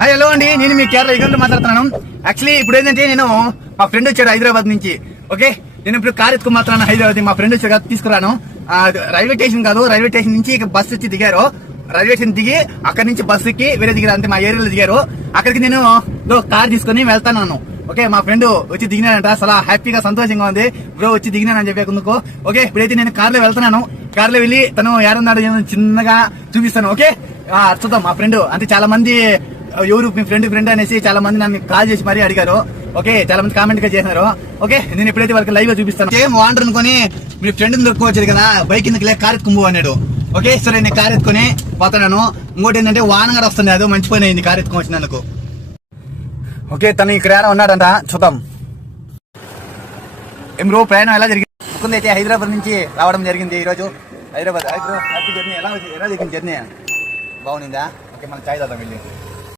Hi hello అండి, నేను మీ కేరళ యుగంతో మాట్లాడుతున్నాను. యాక్చువల్లీ ఇప్పుడు ఏంటంటే నేను మా ఫ్రెండ్ వచ్చాడు హైదరాబాద్ నుంచి. ఓకే, నేను ఇప్పుడు కార్ ఎత్తుకు మాత్రాను హైదరాబాద్. మా ఫ్రెండ్ వచ్చాడు తీసుకురాను. రైల్వే స్టేషన్ కాదు, రైల్వే స్టేషన్ నుంచి బస్సు వచ్చి దిగారు. రైల్వే స్టేషన్ దిగి అక్కడి నుంచి బస్సుకి వేరే దిగారు, అంటే మా ఏరియాలో దిగారు. అక్కడికి నేను కార్ తీసుకుని వెళ్తాను. ఓకే, మా ఫ్రెండ్ వచ్చి దిగినాడంట. చాలా హ్యాపీగా సంతోషంగా ఉంది. బ్రో వచ్చి దిగినానని చెప్పేందుకు. ఓకే, ఇప్పుడైతే నేను కార్ లో వెళ్తున్నాను. కార్ లో వెళ్ళి తను ఏడున్నాడు చిన్నగా చూపిస్తాను. ఓకే, చూద్దాం. మా ఫ్రెండ్ అంటే చాలా మంది ఎవరు మీ ఫ్రెండ్ అనేసి చాలా మంది నన్ను కాల్ చేసి మరీ అడిగారు. ఓకే, చాలా మంది కామెంట్ గా చేసినారు. ఓకే, నేను ఎప్పుడైతే వాళ్ళకి లైవ్ గా చూపిస్తాను. సేమ్ వాండర్ అనుకుని మీ ఫ్రెండ్ దొరుకోవచ్చు కదా, బైక్ ఎందుకు కార్ ఎత్తుకుంబు అన్నాడు. ఓకే, సరే నేను కార్ ఎత్తుకుని పోతున్నాను. ఇంకోటి ఏంటంటే వానగా వస్తుంది, అదో మంచి పని అయింది కార్ ఎత్తుకొని వచ్చినందుకు. ఓకే, తను ఇక్కడ ఉన్నాడంట, చూద్దాం. ఏం రో ప్రయాణం ఎలా జరిగింది? ముకుంద్ అయితే హైదరాబాద్ నుంచి రావడం జరిగింది ఈ రోజు. Hyderabad happy journey. ఎలా జరిగింది జర్నీ? బాగుందా? ఓకే, మనం చాయ్ తాగుదాం వెళ్ళి.